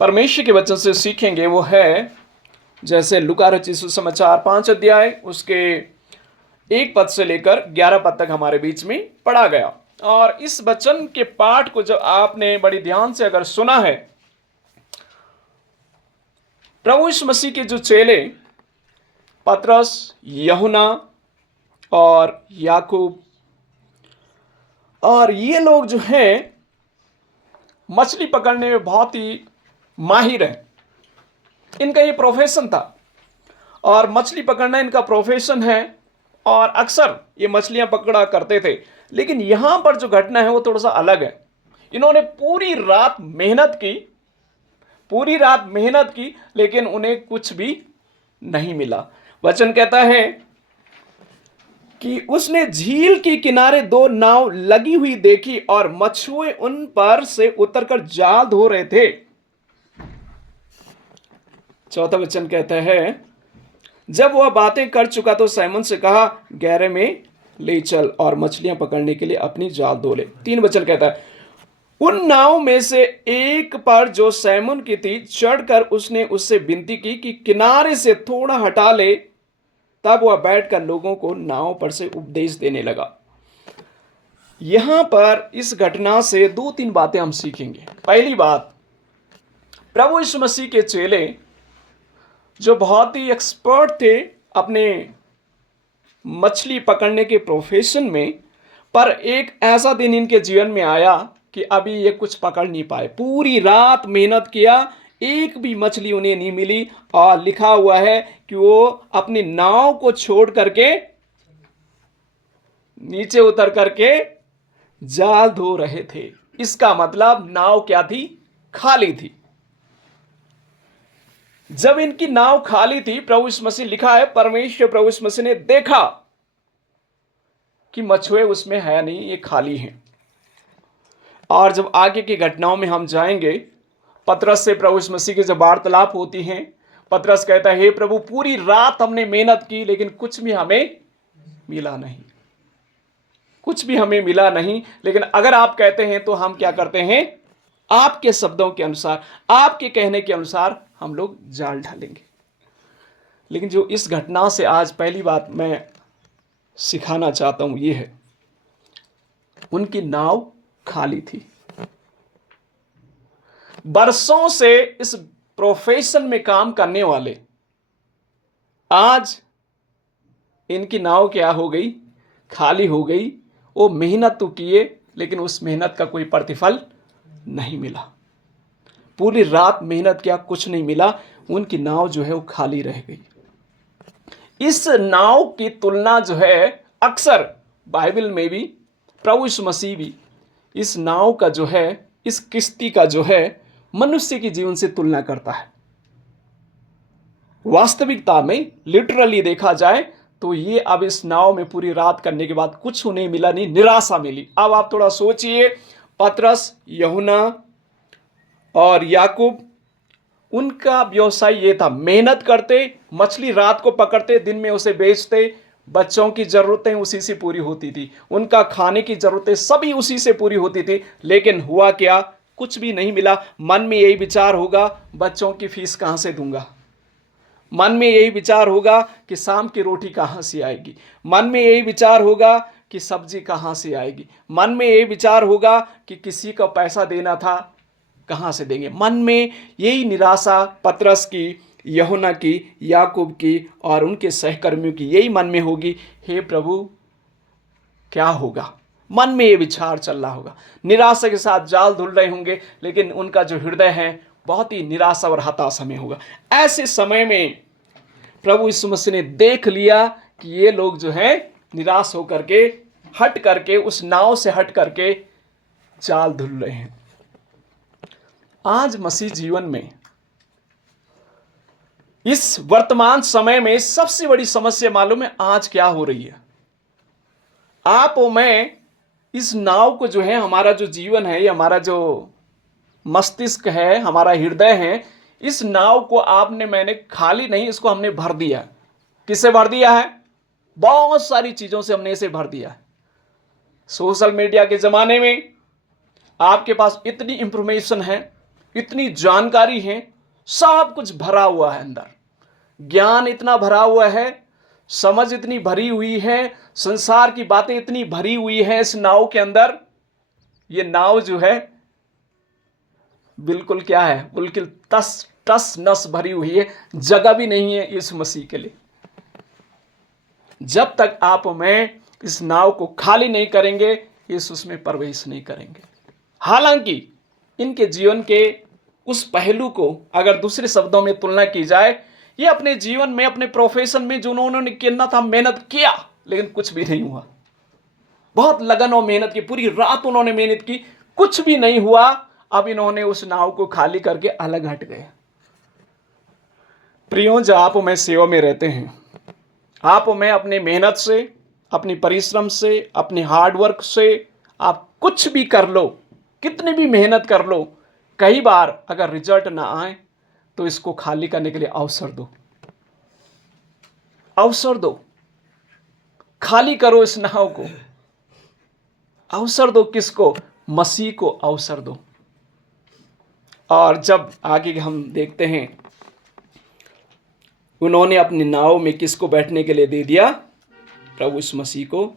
परमेश्वर के वचन से सीखेंगे वो है, जैसे लूका रचित सुसमाचार 5 अध्याय उसके 1 पद से लेकर 11 पद तक हमारे बीच में पढ़ा गया। और इस वचन के पाठ को जब आपने बड़ी ध्यान से अगर सुना है, प्रभु यीशु मसीह के जो चेले पतरस, यूहन्ना और याकूब, और ये लोग जो हैं मछली पकड़ने में बहुत ही माहिर हैं। इनका ये प्रोफेशन था और मछली पकड़ना इनका प्रोफेशन है और अक्सर ये मछलियां पकड़ा करते थे। लेकिन यहां पर जो घटना है वो थोड़ा सा अलग है। इन्होंने पूरी रात मेहनत की लेकिन उन्हें कुछ भी नहीं मिला। वचन कहता है कि उसने झील के किनारे 2 नाव लगी हुई देखी और मछुए उन पर से उतरकर जाल धो रहे थे। चौथा वचन कहता है, जब वह बातें कर चुका तो सैमन से कहा, गहरे में ले चल और मछलियां पकड़ने के लिए अपनी जाल धो ले। 3 वचन कहता है, उन नाव में से एक पर जो सैमन की थी चढ़कर उसने उससे विनती की कि किनारे से थोड़ा हटा ले। तब वह बैठकर लोगों को नाव पर से उपदेश देने लगा। यहां पर इस घटना से 2-3 बातें हम सीखेंगे। पहली बात, प्रभु यीशु मसीह के चेले जो बहुत ही एक्सपर्ट थे अपने मछली पकड़ने के प्रोफेशन में, पर एक ऐसा दिन इनके जीवन में आया कि अभी ये कुछ पकड़ नहीं पाए। पूरी रात मेहनत किया, एक भी मछली उन्हें नहीं मिली और लिखा हुआ है कि वो अपनी नाव को छोड़ करके नीचे उतर करके जाल धो रहे थे। इसका मतलब नाव क्या थी? खाली थी। जब इनकी नाव खाली थी, प्रभु यीशु मसीह, लिखा है परमेश्वर प्रभु यीशु मसीह ने देखा कि मछुए उसमें है नहीं, ये खाली हैं। और जब आगे की घटनाओं में हम जाएंगे, पतरस से प्रभु यीशु मसीह की जब वार्तालाप होती है, पतरस कहता है, हे प्रभु, पूरी रात हमने मेहनत की लेकिन कुछ भी हमें मिला नहीं, कुछ भी हमें मिला नहीं। लेकिन अगर आप कहते हैं तो हम क्या करते हैं? आपके शब्दों के अनुसार, आपके कहने के अनुसार हम लोग जाल डालेंगे। लेकिन जो इस घटना से आज पहली बात मैं सिखाना चाहता हूं ये है, उनकी नाव खाली थी। बरसों से इस प्रोफेशन में काम करने वाले, आज इनकी नाव क्या हो गई? खाली हो गई। वो मेहनत तो किए लेकिन उस मेहनत का कोई प्रतिफल नहीं मिला। पूरी रात मेहनत किया, कुछ नहीं मिला। उनकी नाव जो है वो खाली रह गई। इस नाव की तुलना जो है अक्सर बाइबल में भी, प्रभु यीशु मसीह भी इस नाव का जो है, इस किश्ती का जो है, मनुष्य के जीवन से तुलना करता है। वास्तविकता में लिटरली देखा जाए तो ये अब इस नाव में पूरी रात करने के बाद कुछ उन्हें मिला नहीं, निराशा मिली। अब आप थोड़ा सोचिए, पतरस, यूहन्ना और याकूब, उनका व्यवसाय ये था, मेहनत करते, मछली रात को पकड़ते, दिन में उसे बेचते, बच्चों की जरूरतें उसी से पूरी होती थी, उनका खाने की जरूरतें सभी उसी से पूरी होती थी। लेकिन हुआ क्या? कुछ भी नहीं मिला। मन में यही विचार होगा, बच्चों की फीस कहां से दूंगा। मन में यही विचार होगा कि शाम की रोटी कहां से आएगी। मन में यही विचार होगा कि सब्जी कहां से आएगी। मन में यही विचार होगा कि किसी को पैसा देना था, कहां से देंगे। मन में यही निराशा पतरस की, यूहन्ना की, याकूब की और उनके सहकर्मियों की यही मन में होगी, हे प्रभु क्या होगा। मन में ये विचार चल रहा होगा। निराशा के साथ जाल धुल रहे होंगे, लेकिन उनका जो हृदय है बहुत ही निराशा और हताशा में होगा। ऐसे समय में प्रभु यीशु मसीह ने देख लिया कि ये लोग जो है निराश होकर के, हट करके, उस नाव से हट करके जाल धुल रहे हैं। आज मसीह जीवन में, इस वर्तमान समय में सबसे बड़ी समस्या मालूम है आज क्या हो रही है? आप और मैं इस नाव को जो है, हमारा जो जीवन है, ये हमारा जो मस्तिष्क है, हमारा हृदय है, इस नाव को आपने, मैंने खाली नहीं, इसको हमने भर दिया। किससे भर दिया है? बहुत सारी चीजों से हमने इसे भर दिया है। सोशल मीडिया के जमाने में आपके पास इतनी इंफॉर्मेशन है, इतनी जानकारी है, सब कुछ भरा हुआ है अंदर, ज्ञान इतना भरा हुआ है, समझ इतनी भरी हुई है, संसार की बातें इतनी भरी हुई है इस नाव के अंदर। ये नाव जो है बिल्कुल क्या है, बिल्कुल तस तस नस भरी हुई है, जगह भी नहीं है इस मसीह के लिए। जब तक आप मैं इस नाव को खाली नहीं करेंगे, इस उसमें प्रवेश नहीं करेंगे। हालांकि इनके जीवन के उस पहलू को अगर दूसरे शब्दों में तुलना की जाए, ये अपने जीवन में, अपने प्रोफेशन में जो उन्होंने करना था मेहनत किया, लेकिन कुछ भी नहीं हुआ। बहुत लगन और मेहनत की, पूरी रात उन्होंने मेहनत की, कुछ भी नहीं हुआ। अब इन्होंने उस नाव को खाली करके अलग हट गए। प्रियो, जब आप मैं सेवा में रहते हैं, आप मैं अपने मेहनत से, अपनी परिश्रम से, अपने हार्डवर्क से आप कुछ भी कर लो, कितनी भी मेहनत कर लो, कई बार अगर रिजल्ट ना आए तो इसको खाली करने के लिए अवसर दो, अवसर दो, खाली करो इस नाव को। अवसर दो किसको? मसीह को अवसर दो। और जब आगे हम देखते हैं, उन्होंने अपनी नाव में किसको बैठने के लिए दे दिया? प्रभु यीशु मसीह को।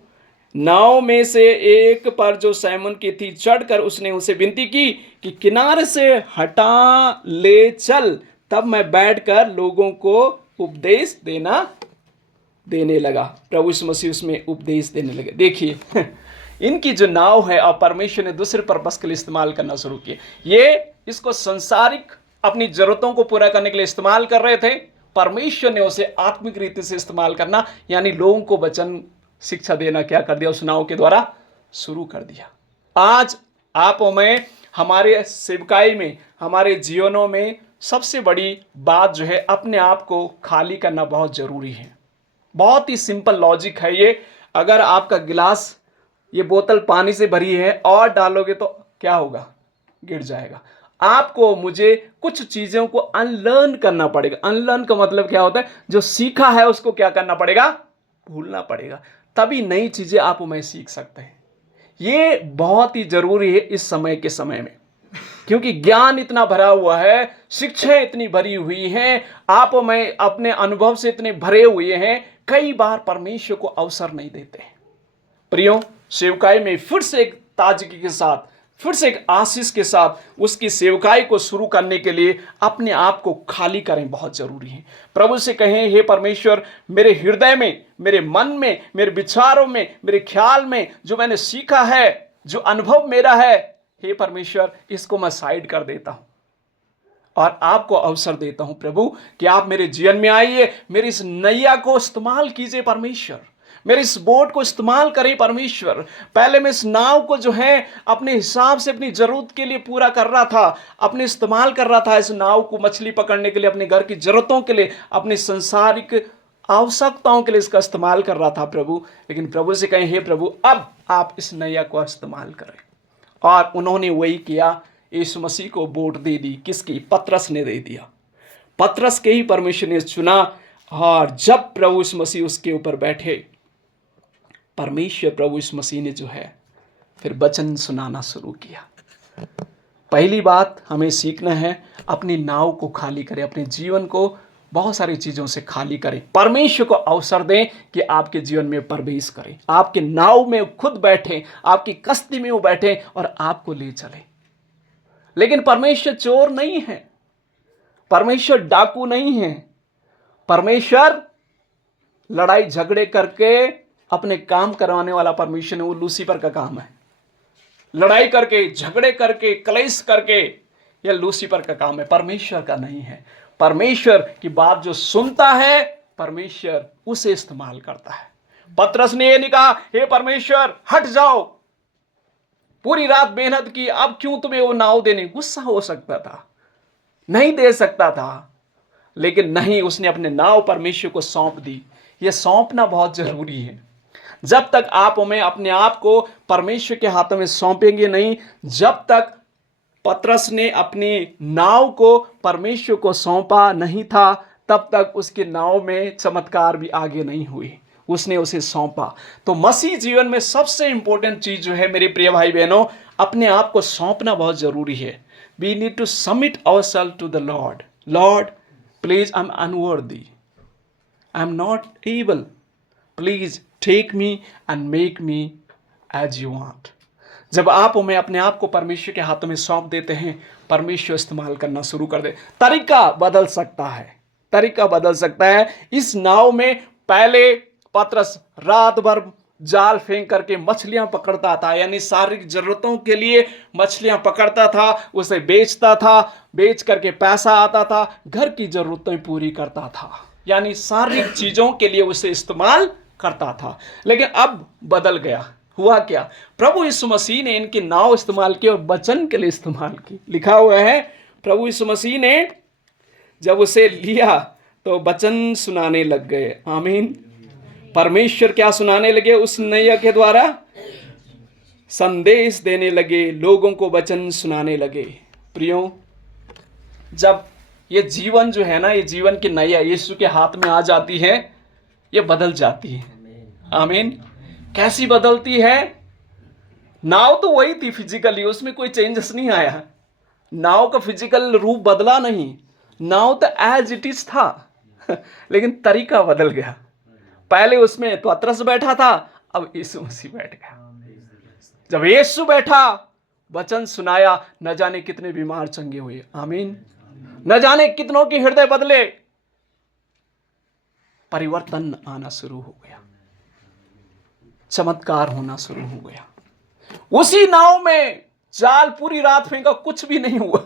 नाव में से एक पर जो सैमन की थी चढ़कर उसने उसे विनती की कि किनारे से हटा ले चल, तब मैं बैठकर लोगों को उपदेश देने लगा। प्रभु यीशु मसीह उसमें उपदेश देने लगे। देखिए इनकी जो नाव है और परमेश्वर ने दूसरे पर्पस के लिए इस्तेमाल करना शुरू किया। ये इसको संसारिक अपनी जरूरतों को पूरा करने के लिए इस्तेमाल कर रहे थे, परमेश्वर ने उसे आत्मिक रीति से इस्तेमाल करना, यानी लोगों को वचन शिक्षा देना क्या कर दिया? उस नाव के द्वारा शुरू कर दिया। आज आप और मैं, हमारे सेवकाई में, हमारे जीवनों में सबसे बड़ी बात जो है, अपने आप को खाली करना बहुत जरूरी है। बहुत ही सिंपल लॉजिक है ये। अगर आपका गिलास, ये बोतल पानी से भरी है और डालोगे तो क्या होगा? गिर जाएगा। आपको मुझे कुछ चीजों को अनलर्न करना पड़ेगा। अनलर्न का मतलब क्या होता है? जो सीखा है उसको क्या करना पड़ेगा? भूलना पड़ेगा। तभी नई चीजें आप मैं सीख सकते हैं। ये बहुत ही जरूरी है इस समय के समय में, क्योंकि ज्ञान इतना भरा हुआ है, शिक्षाएं इतनी भरी हुई हैं, आप मैं अपने अनुभव से इतने भरे हुए हैं, कई बार परमेश्वर को अवसर नहीं देते। प्रियो, सेवकाई में फिर से एक ताजगी के साथ, फिर से एक आशीष के साथ उसकी सेवकाई को शुरू करने के लिए अपने आप को खाली करें, बहुत जरूरी है। प्रभु से कहें, हे परमेश्वर, मेरे हृदय में, मेरे मन में, मेरे विचारों में, मेरे ख्याल में जो मैंने सीखा है, जो अनुभव मेरा है, हे परमेश्वर, इसको मैं साइड कर देता हूं और आपको अवसर देता हूं प्रभु कि आप मेरे जीवन में आइए, मेरी इस नैया को इस्तेमाल कीजिए परमेश्वर, मेरे इस बोट को इस्तेमाल करें परमेश्वर। पहले मैं इस नाव को जो है अपने हिसाब से अपनी जरूरत के लिए पूरा कर रहा था, अपने इस्तेमाल कर रहा था इस नाव को मछली पकड़ने के लिए, अपने घर की जरूरतों के लिए, अपनी संसारिक आवश्यकताओं के लिए इसका इस्तेमाल कर रहा था प्रभु। लेकिन प्रभु से कहें, हे प्रभु, अब आप इस नैया को इस्तेमाल करें। और उन्होंने वही किया। यीशु मसीह को वोट दे दी। किसकी? पतरस ने दे दिया। पतरस के ही परमेश्वर ने चुना। और जब प्रभु यीशु मसीह उसके ऊपर बैठे, परमेश्वर प्रभु यीशु मसीह ने जो है फिर वचन सुनाना शुरू किया। पहली बात हमें सीखना है, अपनी नाव को खाली करें, अपने जीवन को बहुत सारी चीजों से खाली करें, परमेश्वर को अवसर दें कि आपके जीवन में प्रवेश करें, आपके नाव में खुद बैठे, आपकी कश्ती में वो बैठे और आपको ले चले। लेकिन परमेश्वर चोर नहीं है, परमेश्वर डाकू नहीं है, परमेश्वर लड़ाई झगड़े करके अपने काम करवाने वाला परमेश्वर है। वो लूसीफर का काम है, लड़ाई करके, झगड़े करके, क्लेश करके, यह लूसीफर का काम है, परमेश्वर का नहीं है। परमेश्वर की बात जो सुनता है, परमेश्वर उसे इस्तेमाल करता है। पतरस ने यह नहीं कहा, हे परमेश्वर हट जाओ, पूरी रात मेहनत की, अब क्यों तुम्हें वो नाव देने? गुस्सा हो सकता था, नहीं दे सकता था, लेकिन नहीं, उसने अपने नाव परमेश्वर को सौंप दी। यह सौंपना बहुत जरूरी है। जब तक आप में अपने आप को परमेश्वर के हाथों में सौंपेंगे नहीं, जब तक पतरस ने अपनी नाव को परमेश्वर को सौंपा नहीं था, तब तक उसके नाव में चमत्कार भी आगे नहीं हुई। उसने उसे सौंपा। तो मसीह जीवन में सबसे इंपॉर्टेंट चीज जो है मेरे प्रिय भाई बहनों, अपने आप को सौंपना बहुत जरूरी है। we need to submit ourselves to the Lord. Lord, please, I'm unworthy. I'm not able. Please take me and make me as you want. जब आप और मैं अपने आप को परमेश्वर के हाथों में सौंप देते हैं, परमेश्वर इस्तेमाल करना शुरू कर दे। तरीका बदल सकता है, तरीका बदल सकता है। इस नाव में पहले पतरस रात भर जाल फेंक करके मछलियां पकड़ता था, यानी शारीरिक जरूरतों के लिए मछलियां पकड़ता था, उसे बेचता था, बेच करके पैसा आता था, घर की जरूरतें पूरी करता था, यानी शारीरिक चीजों के लिए उसे इस्तेमाल करता था। लेकिन अब बदल गया। हुआ क्या? प्रभु यीशु मसीह ने इनकी नाव इस्तेमाल की और वचन के लिए इस्तेमाल की। लिखा हुआ है, प्रभु यीशु मसीह ने जब उसे लिया तो वचन सुनाने लग गए। आमीन। परमेश्वर क्या सुनाने लगे? उस नैया के द्वारा संदेश देने लगे, लोगों को वचन सुनाने लगे। प्रियो, जब ये जीवन जो है ना, ये जीवन की नैया यीशु के हाथ में आ जाती है, ये बदल जाती है। आमीन। कैसी बदलती है? नाव तो वही थी फिजिकली, उसमें कोई चेंजेस नहीं आया। नाव का फिजिकल रूप बदला नहीं, नाव तो एज इट इज था लेकिन तरीका बदल गया। पहले उसमें पतरस बैठा था, अब यीशु मसीह बैठ गया। जब यीशु बैठा, वचन सुनाया, न जाने कितने बीमार चंगे हुए। आमीन। न जाने कितनों के हृदय बदले, परिवर्तन आना शुरू हो गया, चमत्कार होना शुरू हो गया। उसी नाव में जाल पूरी रात फेंका, कुछ भी नहीं हुआ।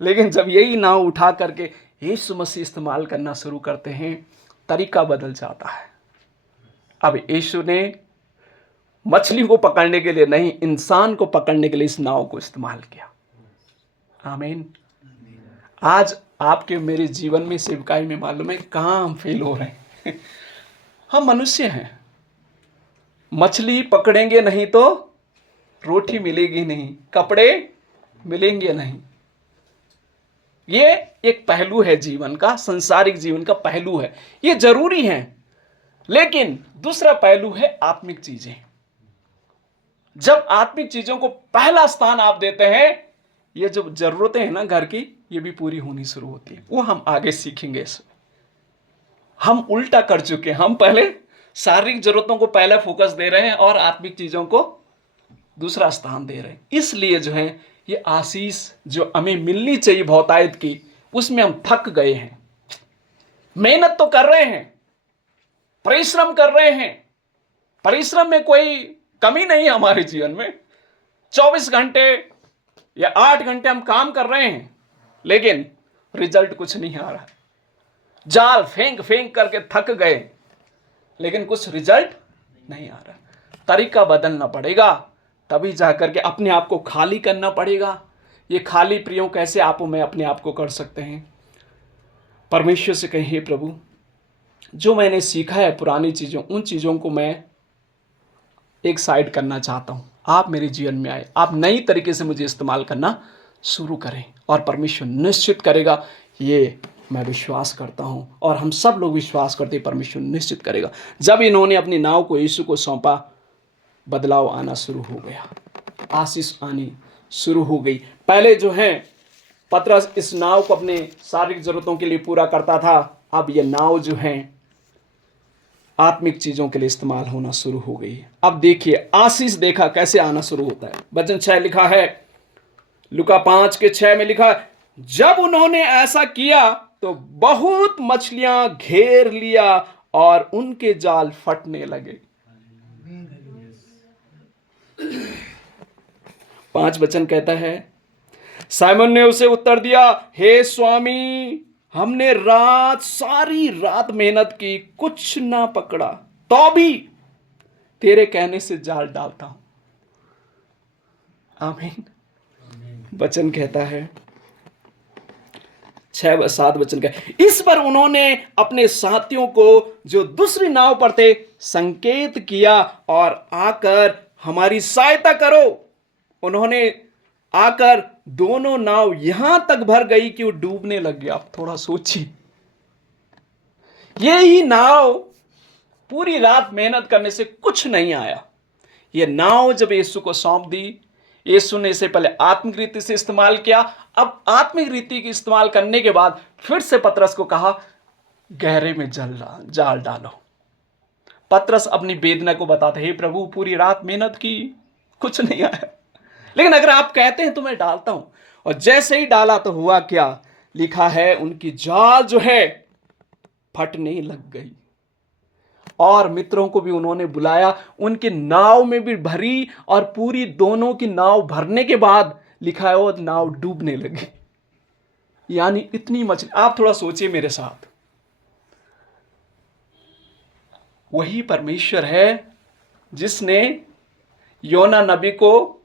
लेकिन जब यही नाव उठा करके यीशु मसीह इस्तेमाल करना शुरू करते हैं, तरीका बदल जाता है। अब यीशु ने मछली को पकड़ने के लिए नहीं, इंसान को पकड़ने के लिए इस नाव को इस्तेमाल किया। आमीन। आज आपके मेरे जीवन में, सेवकाई में, मालूम है कहां हम फेल हो रहे हैं। हम मनुष्य हैं। मछली पकड़ेंगे नहीं तो रोटी मिलेगी नहीं, कपड़े मिलेंगे नहीं। ये एक पहलू है जीवन का, संसारिक जीवन का पहलू है, ये जरूरी है। लेकिन दूसरा पहलू है आत्मिक चीजें। जब आत्मिक चीजों को पहला स्थान आप देते हैं, ये जो जरूरतें हैं ना घर की, ये भी पूरी होनी शुरू होती है। वो हम आगे सीखेंगे। हम उल्टा कर चुके हैं। हम पहले शारीरिक जरूरतों को पहले फोकस दे रहे हैं और आत्मिक चीजों को दूसरा स्थान दे रहे हैं। इसलिए जो है ये आशीष जो हमें मिलनी चाहिए बहुतायत की, उसमें हम थक गए हैं। मेहनत तो कर रहे हैं, परिश्रम कर रहे हैं, परिश्रम में कोई कमी नहीं है हमारे जीवन में। 24 घंटे या 8 घंटे हम काम कर रहे हैं, लेकिन रिजल्ट कुछ नहीं आ रहा। जाल फेंक फेंक करके थक गए, लेकिन कुछ रिजल्ट नहीं आ रहा। तरीका बदलना पड़ेगा, तभी जाकर के अपने आप को खाली करना पड़ेगा। ये खाली प्रियो कैसे आप में अपने आप को कर सकते हैं? परमेश्वर से कहें, हे प्रभु, जो मैंने सीखा है पुरानी चीज़ों, उन चीज़ों को मैं एक साइड करना चाहता हूँ। आप मेरे जीवन में आए, आप नई तरीके से मुझे इस्तेमाल करना शुरू करें, और परमेश्वर निश्चित करेगा। ये मैं विश्वास करता हूँ, और हम सब लोग विश्वास करते हैं, परमेश्वर निश्चित करेगा। जब इन्होंने अपनी नाव को यीशु को सौंपा, बदलाव आना शुरू हो गया, आशीष आनी शुरू हो गई। पहले जो है पतरस इस नाव को अपने शारीरिक जरूरतों के लिए पूरा करता था, अब यह नाव जो है आत्मिक चीजों के लिए इस्तेमाल होना शुरू हो गई। अब देखिए आशीष देखा कैसे आना शुरू होता है। वचन 6 लिखा है, लूका 5:6 में लिखा है, जब उन्होंने ऐसा किया तो बहुत मछलियां घेर लिया और उनके जाल फटने लगे। 5 वचन कहता है, साइमन ने उसे उत्तर दिया, हे स्वामी, हमने सारी रात मेहनत की, कुछ ना पकड़ा, तो भी तेरे कहने से जाल डालता हूं। आमीन। वचन कहता है 6-7 वचन का, इस पर उन्होंने अपने साथियों को जो दूसरी नाव पर थे संकेत किया और आकर हमारी सहायता करो। उन्होंने आकर दोनों नाव यहां तक भर गई कि वो डूबने लग गया। आप थोड़ा सोचिए, यही नाव पूरी रात मेहनत करने से कुछ नहीं आया। यह नाव जब यीशु को सौंप दी, यीशु ने इसे पहले आत्मिक रीति से इस्तेमाल किया, अब आत्मिक रीति की इस्तेमाल करने के बाद फिर से पतरस को कहा गहरे में जाल डालो। पतरस अपनी वेदना को बताते, हे प्रभु पूरी रात मेहनत की, कुछ नहीं आया, लेकिन अगर आप कहते हैं तो मैं डालता हूं। और जैसे ही डाला तो हुआ क्या, लिखा है उनकी जाल जो है फटने लग गई, और मित्रों को भी उन्होंने बुलाया, उनकी नाव में भी भरी, और पूरी दोनों की नाव भरने के बाद लिखा है वो नाव डूबने लगी। यानी इतनी मछली, आप थोड़ा सोचिए मेरे साथ, वही परमेश्वर है जिसने योना नबी को,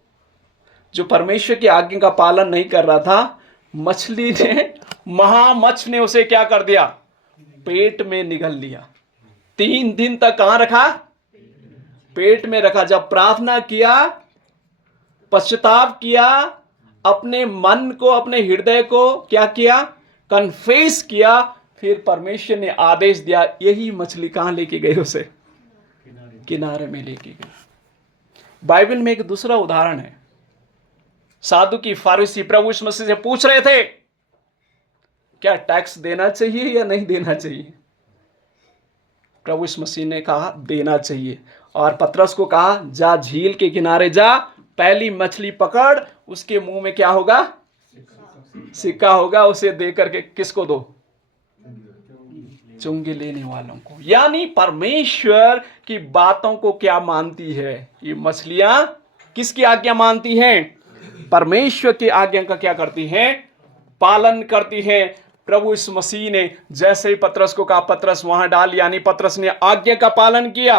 जो परमेश्वर की आज्ञा का पालन नहीं कर रहा था, मछली ने, महामच्छ ने उसे क्या कर दिया, पेट में निगल लिया। 3 दिन तक कहां रखा, पेट में रखा। जब प्रार्थना किया, पश्चाताप किया, अपने मन को, अपने हृदय को क्या किया, कन्फेस किया, फिर परमेश्वर ने आदेश दिया, यही मछली कहां लेके गए, उसे किनारे में लेके गए। बाइबल में एक दूसरा उदाहरण है, साधु की फारूसी प्रभु यीशु मसीह से पूछ रहे थे क्या टैक्स देना चाहिए या नहीं देना चाहिए। प्रभु यीशु मसीह ने कहा देना चाहिए, और पतरस को कहा जा झील के किनारे जा, पहली मछली पकड़, उसके मुंह में क्या होगा, सिक्का होगा, उसे दे करके किसको दो, चुंगी लेने वालों को। यानी परमेश्वर की बातों को क्या मानती है ये मछलियां, किसकी आज्ञा मानती हैं, परमेश्वर की आज्ञा का क्या करती हैं, पालन करती हैं। प्रभु यीशु मसीह ने जैसे ही पतरस को कहा पतरस वहां डाल, यानी पतरस ने आज्ञा का पालन किया।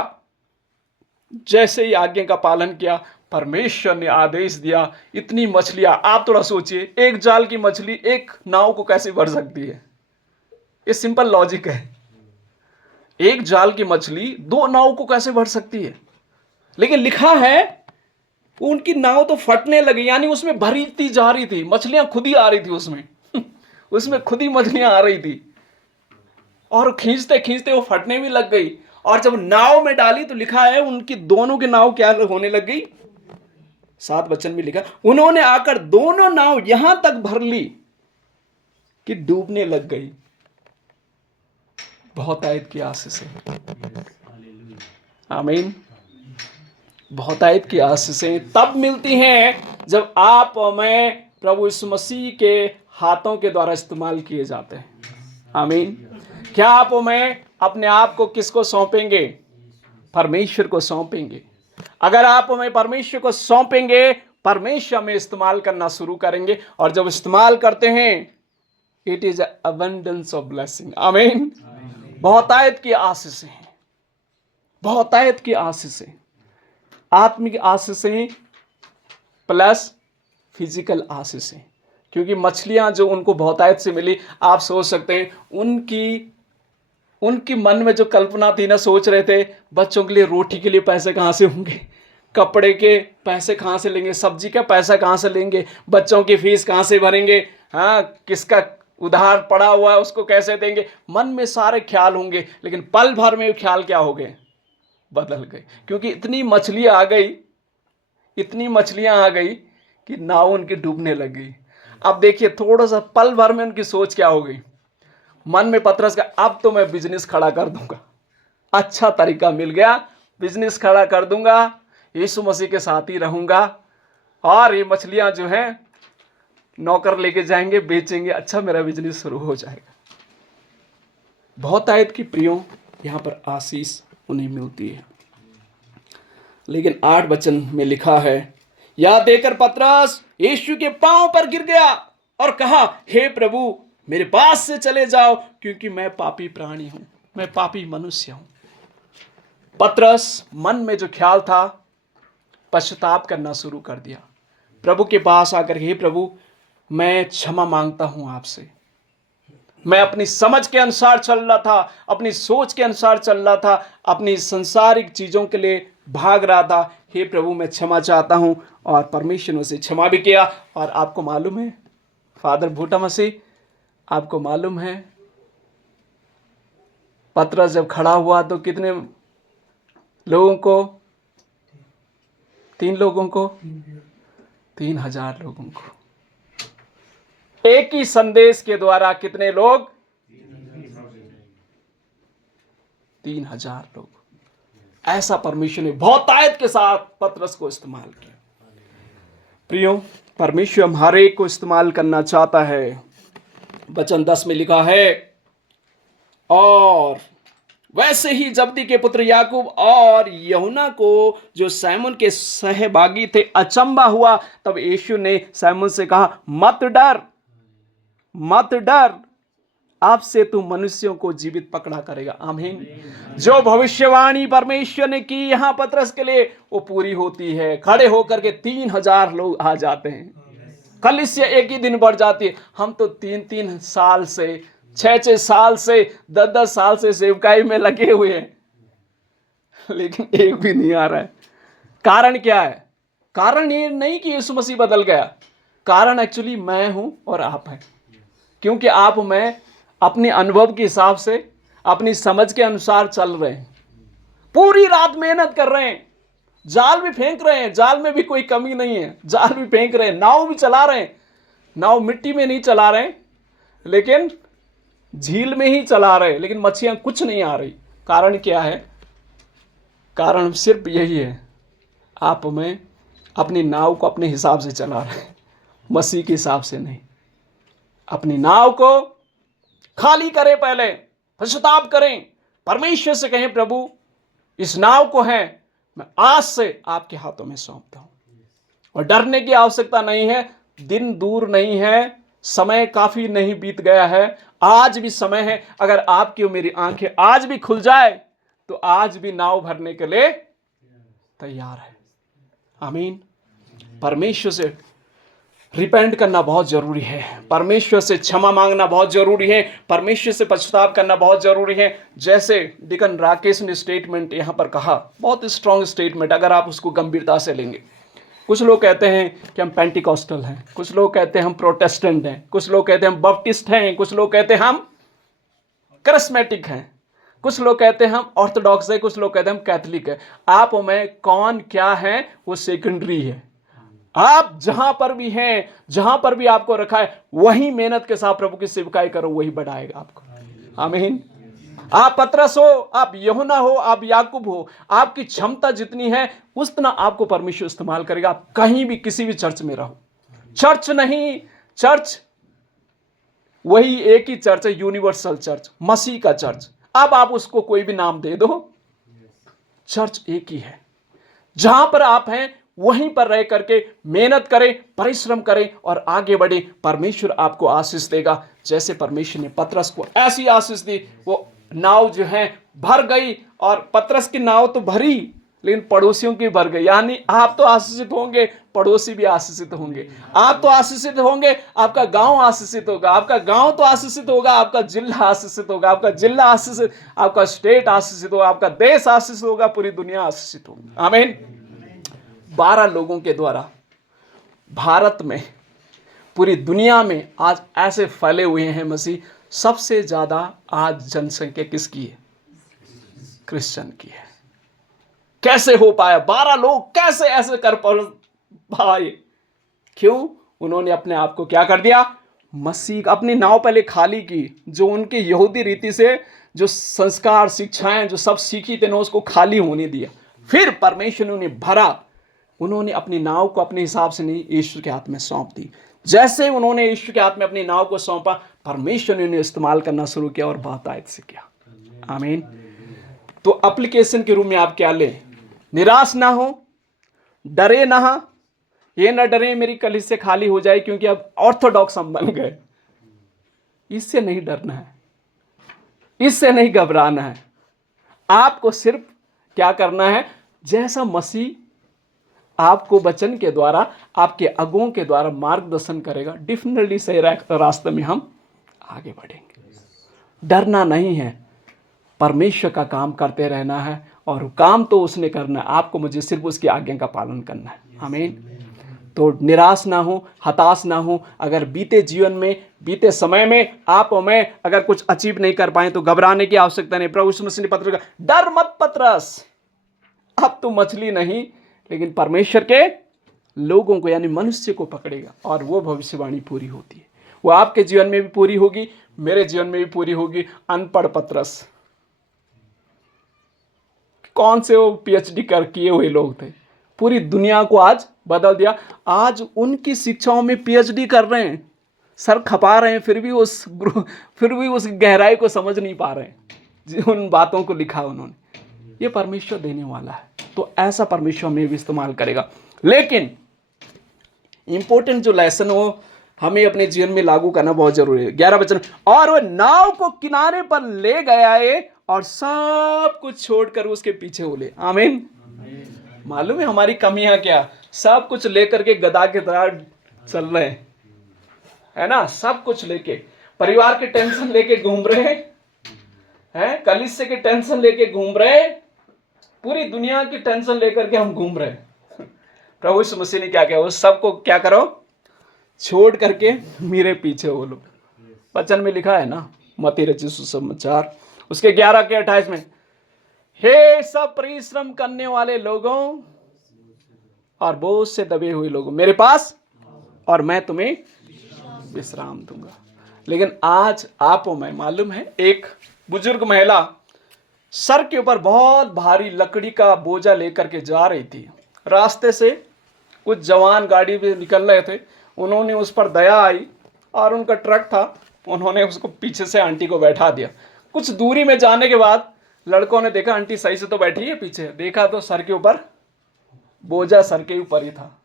जैसे ही आज्ञा का पालन किया, परमेश्वर ने आदेश दिया, इतनी मछलियां, आप थोड़ा सोचिए, एक जाल की मछली एक नाव को कैसे भर सकती है। ये सिंपल लॉजिक है, एक जाल की मछली 2 नाव को कैसे भर सकती है। लेकिन लिखा है उनकी नाव तो फटने लगी, यानी उसमें भरीती जा रही थी, मछलियां खुद ही आ रही थी उसमें उसमें खुद ही मछलियां आ रही थी, और खींचते खींचते वो फटने भी लग गई। और जब नाव में डाली तो लिखा है उनकी दोनों की नाव क्या होने लग गई, 7 वचन में लिखा, उन्होंने आकर दोनों नाव यहां तक भर ली कि डूबने लग गई। बहुत आयत की आशीष है, आमीन। बहुत आयत की आशीषें तब मिलती हैं जब आप और मैं प्रभु यीशु मसीह के हाथों के द्वारा इस्तेमाल किए जाते हैं, आमीन। क्या आप और मैं अपने आप को किसको सौंपेंगे, परमेश्वर को सौंपेंगे। अगर आप और मैं परमेश्वर को सौंपेंगे, परमेश्वर में इस्तेमाल करना शुरू करेंगे, और जब इस्तेमाल करते हैं it is abundance of blessing, आमीन। बहुत आयत की आशीषें हैं, बहुत आयत की आशीषें, आत्मिक आशीषें प्लस फिजिकल आशीषें। क्योंकि मछलियां जो उनको बहुतायत से मिली, आप सोच सकते हैं उनकी मन में जो कल्पना थी ना, सोच रहे थे बच्चों के लिए रोटी के लिए पैसे कहाँ से होंगे, कपड़े के पैसे कहाँ से लेंगे, सब्जी का पैसा कहाँ से लेंगे, बच्चों की फीस कहाँ से भरेंगे, हाँ किसका उधार पड़ा हुआ है उसको कैसे देंगे, मन में सारे ख्याल होंगे। लेकिन पल भर में ख्याल क्या हो गए, बदल गए, क्योंकि इतनी मछलियां आ गई, इतनी मछलियां आ गई कि नाव उनकी डूबने लग गई। अब देखिए थोड़ा सा पल भर में उनकी सोच क्या हो गई, मन में पतरस का अब तो मैं बिजनेस खड़ा कर दूंगा, अच्छा तरीका मिल गया, बिजनेस खड़ा कर दूंगा, यीशु मसीह के साथ ही रहूंगा, और ये मछलियां जो हैं नौकर लेके जाएंगे, बेचेंगे, अच्छा मेरा बिजनेस शुरू हो जाएगा। बहुत आयत की प्रियो यहाँ पर आशीष उन्हें मिलती है। लेकिन 8 वचन में लिखा है, यह देकर पतरस यीशु के पांव पर गिर गया और कहा, हे प्रभु मेरे पास से चले जाओ, क्योंकि मैं पापी प्राणी हूं, मैं पापी मनुष्य हूं। पतरस मन में जो ख्याल था, पश्चाताप करना शुरू कर दिया। प्रभु के पास आकर, हे प्रभु मैं क्षमा मांगता हूं आपसे, मैं अपनी समझ के अनुसार चल रहा था, अपनी सोच के अनुसार चल रहा था, अपनी संसारिक चीजों के लिए भाग रहा था। हे प्रभु मैं क्षमा चाहता हूं, और परमेश्वर ने उसे क्षमा भी किया। और आपको मालूम है, फादर भूटा मसीह, आपको मालूम है पतरस जब खड़ा हुआ तो कितने लोगों को, 3 लोगों को, 3,000 लोगों को एक ही संदेश के द्वारा कितने लोग? 3,000 लोग। ऐसा परमेश्वर ने बहुतायत के साथ पतरस को इस्तेमाल किया। प्रियो, परमेश्वर हम हर एक को इस्तेमाल करना चाहता है। वचन 10 में लिखा है, और वैसे ही जब्दी के पुत्र याकूब और यूहन्ना को जो सैमुन के सहभागी थे अचंभा हुआ। तब यीशु ने सैमुन से कहा, मत डर, मत डर, आपसे तू मनुष्यों को जीवित पकड़ा करेगा। आमीन। जो भविष्यवाणी परमेश्वर ने की यहां पतरस के लिए वो पूरी होती है। खड़े होकर के 3,000 लोग आ जाते हैं। कलीसिया एक ही दिन बढ़ जाती है। हम तो 3-3 साल से, 6-6 साल से, 10-10 साल से सेवकाई में लगे हुए हैं, लेकिन एक भी नहीं आ रहा है। कारण क्या है? कारण ये नहीं कि यीशु मसीह बदल गया। कारण एक्चुअली मैं हूं और आप हैं। क्योंकि आप मैं अपने अनुभव के हिसाब से, अपनी समझ के अनुसार चल रहे हैं। पूरी रात मेहनत कर रहे हैं, जाल भी फेंक रहे हैं, जाल में भी कोई कमी नहीं है, जाल भी फेंक रहे हैं, नाव भी चला रहे हैं। नाव मिट्टी में नहीं चला रहे हैं, लेकिन झील में ही चला रहे हैं, लेकिन मछलियां कुछ नहीं आ रही। कारण क्या है? कारण सिर्फ यही है, आप में अपनी नाव को अपने हिसाब से चला रहे हैं, मसीह के हिसाब से नहीं। अपनी नाव को खाली करें, पहले पश्चाताप करें, परमेश्वर से कहें, प्रभु इस नाव को है मैं आज से आपके हाथों में सौंपता हूं। और डरने की आवश्यकता नहीं है। दिन दूर नहीं है, समय काफी नहीं बीत गया है, आज भी समय है। अगर आपकी और मेरी आंखें आज भी खुल जाए तो आज भी नाव भरने के लिए तैयार है। आमीन। परमेश्वर से रिपेंट करना बहुत जरूरी है, परमेश्वर से क्षमा मांगना बहुत जरूरी है, परमेश्वर से पश्चाताप करना बहुत जरूरी है। जैसे डिकन राकेश ने स्टेटमेंट यहां पर कहा, बहुत स्ट्रांग स्टेटमेंट, अगर आप उसको गंभीरता से लेंगे। कुछ लोग कहते हैं कि हम पेंटिकॉस्टल हैं, कुछ लोग कहते हैं हम प्रोटेस्टेंट हैं, कुछ लोग कहते हैं हम बपटिस्ट हैं, कुछ लोग कहते हैं हम करिस्मेटिक हैं, कुछ लोग कहते हैं हम ऑर्थोडॉक्स हैं, कुछ लोग कहते हैं हम कैथोलिक हैं। आप और मैं कौन क्या है वो सेकेंडरी है। आप जहां पर भी हैं, जहां पर भी आपको रखा है, वही मेहनत के साथ प्रभु की सेवकाई करो, वही बढ़ाएगा आपको। आमीन। आप पतरस हो, आप यूहन्ना हो, आप याकूब हो, आपकी क्षमता जितनी है उतना आपको परमेश्वर इस्तेमाल करेगा। आप कहीं भी किसी भी चर्च में रहो, चर्च नहीं, चर्च वही एक ही चर्च है, यूनिवर्सल चर्च, मसीह का चर्च। अब आप उसको कोई भी नाम दे दो, चर्च एक ही है। जहां पर आप हैं वहीं पर रह करके मेहनत करें, परिश्रम करें और आगे बढ़े। परमेश्वर आपको आशीष देगा। जैसे परमेश्वर ने पतरस को ऐसी आशीष दी, वो नाव जो है भर गई। और पतरस की नाव तो भरी, लेकिन पड़ोसियों की भर गई। यानी आप तो आशीषित होंगे, पड़ोसी भी आशीषित होंगे। आप तो आशीषित होंगे, आपका गांव आशीषित होगा, आपका गांव तो आशीषित होगा, आपका जिला आशीषित होगा, आपका जिला आशीषित, आपका स्टेट आशीषित होगा, आपका देश आशीषित होगा, पूरी दुनिया आशीषित होगी। आमीन। 12 लोगों के द्वारा भारत में, पूरी दुनिया में आज ऐसे फैले हुए हैं मसीह। सबसे ज्यादा आज जनसंख्या किसकी है? क्रिश्चियन की है। कैसे हो पाया? 12 लोग कैसे ऐसे कर पाए? क्यों? उन्होंने अपने आप को क्या कर दिया? मसीह। अपनी नाव पहले खाली की, जो उनके यहूदी रीति से जो संस्कार, शिक्षाएं जो सब सीखी थे ना, उसको खाली होने दिया। फिर परमेश्वर ने उन्हें भरा। उन्होंने अपनी नाव को अपने हिसाब से नहीं, यीशु के हाथ में सौंप दी। जैसे उन्होंने यीशु के हाथ में अपनी नाव को सौंपा, परमेश्वर ने उन्हें इस्तेमाल करना शुरू किया और बहुतायत से किया। आमीन। तो एप्लीकेशन के रूप में आप क्या लें? निराश ना हो, डरे ना, ये ना डरे मेरी कलीसिया खाली हो जाए क्योंकि अब ऑर्थोडॉक्स हम बन गए। इससे नहीं डरना है, इससे नहीं घबराना है। आपको सिर्फ क्या करना है? जैसा मसीह आपको वचन के द्वारा, आपके अगुओं के द्वारा मार्गदर्शन करेगा, डेफिनेटली सही रास्ते में हम आगे बढ़ेंगे। डरना नहीं है, परमेश्वर का काम करते रहना है, और काम तो उसने करना है, आपको मुझे सिर्फ उसकी आज्ञा का पालन करना है। आमीन। तो निराश ना हो, हताश ना हो। अगर बीते जीवन में, बीते समय में आप और मैं अगर कुछ अचीव नहीं कर पाए तो घबराने की आवश्यकता नहीं। प्रभु यीशु मसीह ने पतरस को, डर मत पतरस, अब तू मछली नहीं लेकिन परमेश्वर के लोगों को यानी मनुष्य को पकड़ेगा और वो भविष्यवाणी पूरी होती है। वो आपके जीवन में भी पूरी होगी, मेरे जीवन में भी पूरी होगी। अनपढ़ पतरस, कौन से वो पीएचडी कर किए हुए लोग थे, पूरी दुनिया को आज बदल दिया। आज उनकी शिक्षाओं में पीएचडी कर रहे हैं, सर खपा रहे हैं, फिर भी उस गहराई को समझ नहीं पा रहे हैं उन बातों को लिखा उन्होंने। ये परमेश्वर देने वाला है, तो ऐसा परमेश्वर में भी इस्तेमाल करेगा। लेकिन इंपॉर्टेंट जो लेसन हो हमें अपने जीवन में लागू करना बहुत जरूरी है। 11 वचन, और वह नाव को किनारे पर ले गया है और सब कुछ छोड़कर उसके पीछे उले। आमीन। मालूम है हमारी कमियां क्या? सब कुछ लेकर के गधा के तरह चल रहे है ना, सब कुछ लेके, परिवार के टेंशन लेके घूम रहे हैं, कलीसिया के टेंशन लेके घूम रहे, पूरी दुनिया की टेंशन लेकर के हम घूम रहे हैं। प्रभु यीशु मसीह ने क्या किया? उस सबको क्या करो, छोड़ करके मेरे पीछे हो लो। वचन में लिखा है ना, मत्ती रचित सुसमाचार उसके 11 के 28 में, हे सब परिश्रम करने वाले लोगों और बोझ से दबे हुए लोगों, मेरे पास और मैं तुम्हें विश्राम दूंगा। लेकिन आज आप और मैं, मालूम है, एक बुजुर्ग महिला सर के ऊपर बहुत भारी लकड़ी का बोझा लेकर के जा रही थी। रास्ते से कुछ जवान गाड़ी में निकल रहे थे, उन्होंने उस पर दया आई और उनका ट्रक था, उन्होंने उसको पीछे से आंटी को बैठा दिया। कुछ दूरी में जाने के बाद लड़कों ने देखा आंटी सही से तो बैठी है पीछे, देखा तो सर के ऊपर बोझा सर के ऊपर ही था।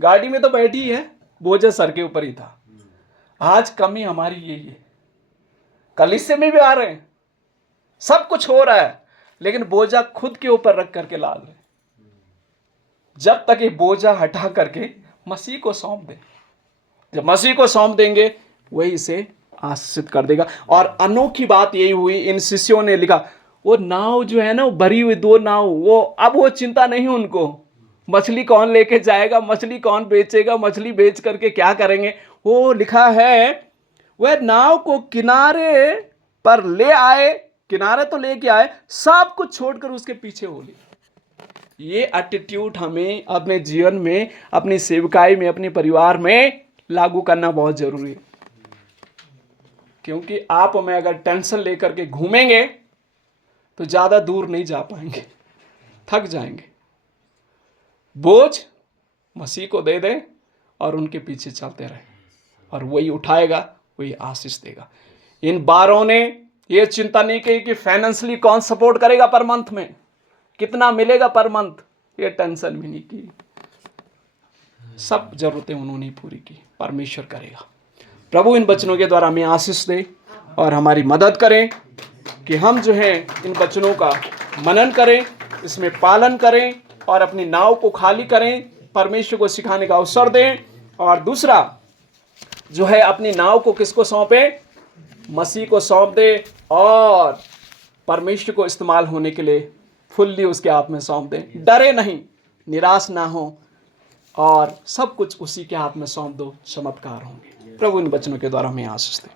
गाड़ी में तो बैठी है, बोझा सर के ऊपर ही था। आज कमी हमारी यही है, कलीसिया में भी आ रहे हैं, सब कुछ हो रहा है, लेकिन बोझा खुद के ऊपर रख करके ला रहे। जब तक ये बोझा हटा करके मसीह को सौंप दे, जब मसीह को सौंप देंगे वही इसे आशीषित कर देगा। और अनोखी बात यही हुई, इन शिष्यों ने लिखा, वो नाव जो है ना, वो भरी हुई 2 नाव, वो चिंता नहीं उनको, मछली कौन लेके जाएगा, मछली कौन बेचेगा, मछली बेच करके क्या करेंगे। वो लिखा है वह नाव को किनारे पर ले आए, किनारे तो लेके आए, सब कुछ छोड़कर उसके पीछे हो लिए। ये एटीट्यूड हमें अपने जीवन में, अपनी सेवकाई में, अपने परिवार में लागू करना बहुत जरूरी है। क्योंकि आप और मैं अगर टेंशन लेकर के घूमेंगे तो ज्यादा दूर नहीं जा पाएंगे, थक जाएंगे। बोझ मसीह को दे दे और उनके पीछे चलते रहे, और वही उठाएगा, वही आशीष देगा। इन 12 ने ये चिंता नहीं की कि फाइनेंशियली कौन सपोर्ट करेगा पर मंथ में, कितना मिलेगा पर मंथ, ये टेंशन भी नहीं की। सब जरूरतें उन्होंने पूरी की, परमेश्वर करेगा। प्रभु इन वचनों के द्वारा हमें आशीष दे और हमारी मदद करें कि हम जो है इन वचनों का मनन करें, इसमें पालन करें और अपनी नाव को खाली करें, परमेश्वर को सिखाने का अवसर दें। और दूसरा जो है, अपनी नाव को किसको सौंपें? मसीह को सौंप दे और परमेश्वर को इस्तेमाल होने के लिए फुल्ली उसके हाथ में सौंप दें। डरे नहीं, निराश ना हो और सब कुछ उसी के हाथ में सौंप दो, चमत्कार होंगे। प्रभु इन वचनों के द्वारा हमें आशीष दे।